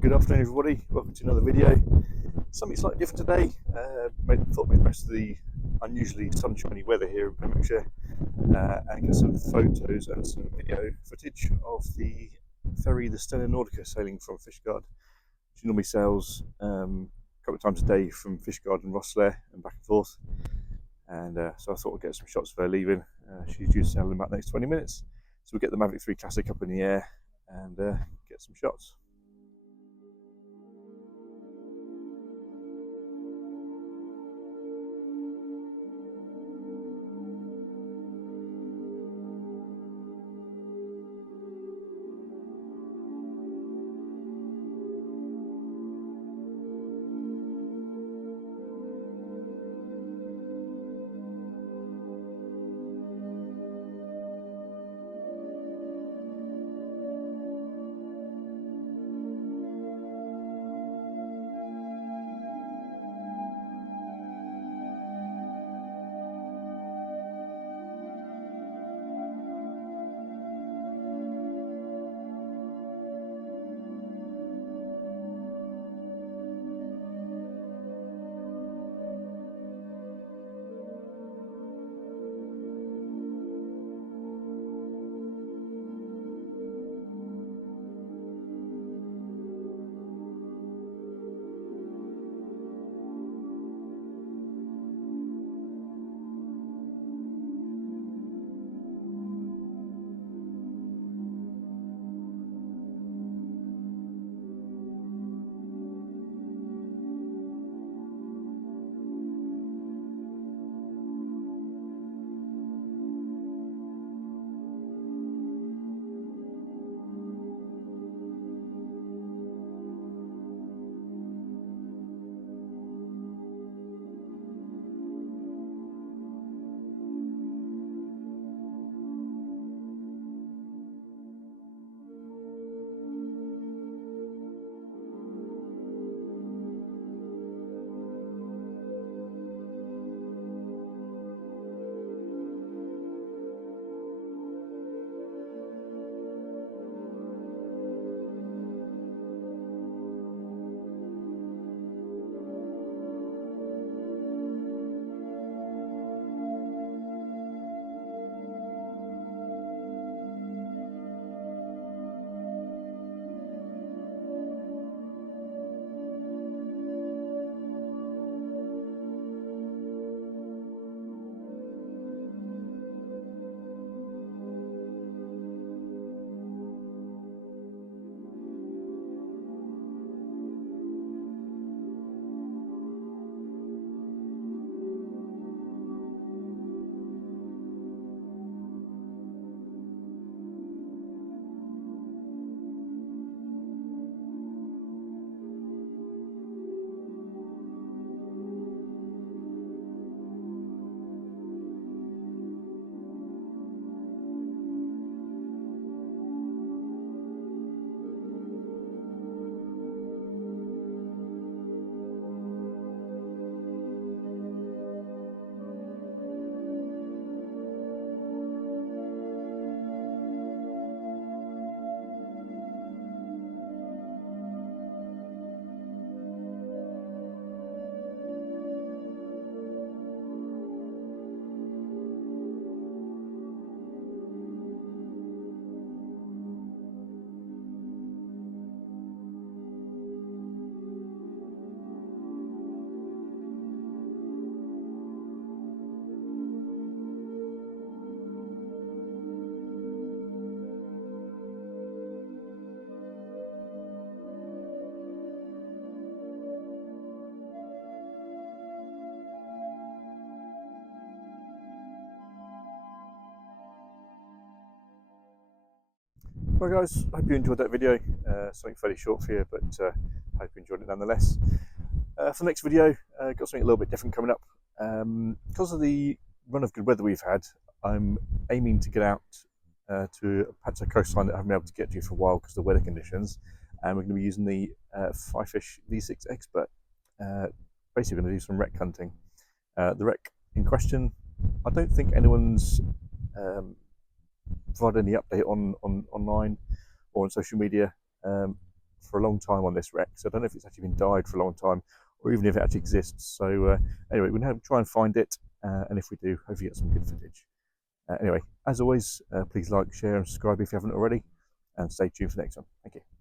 Good afternoon, everybody. Welcome to another video. Something slightly different today. Thought we'd best of the unusually sunshiny weather here in Pembrokeshire and get some photos and some video footage of the ferry, the Stena Nordica, sailing from Fishguard. She normally sails a couple of times a day from Fishguard and Rosslare and back and forth. And so I thought I'd get some shots of her leaving. She's due to sail in about the next 20 minutes. So we'll get the Mavic 3 Classic up in the air and get some shots. Well guys, I hope you enjoyed that video. Something fairly short for you, but I hope you enjoyed it nonetheless. For the next video, got something a little bit different coming up. Because of the run of good weather we've had, I'm aiming to get out to a patch of coastline that I haven't been able to get to for a while because of the weather conditions. And we're going to be using the Fifish V6 Expert. Basically going to do some wreck hunting. The wreck in question, I don't think anyone's provided any update on online or on social media. for a long time on this wreck, so I don't know if it's actually been died for a long time, or even if it actually exists. So anyway, we're going to try and find it, and if we do, hopefully get some good footage. Anyway, as always, please like, share, and subscribe if you haven't already, and stay tuned for the next one. Thank you.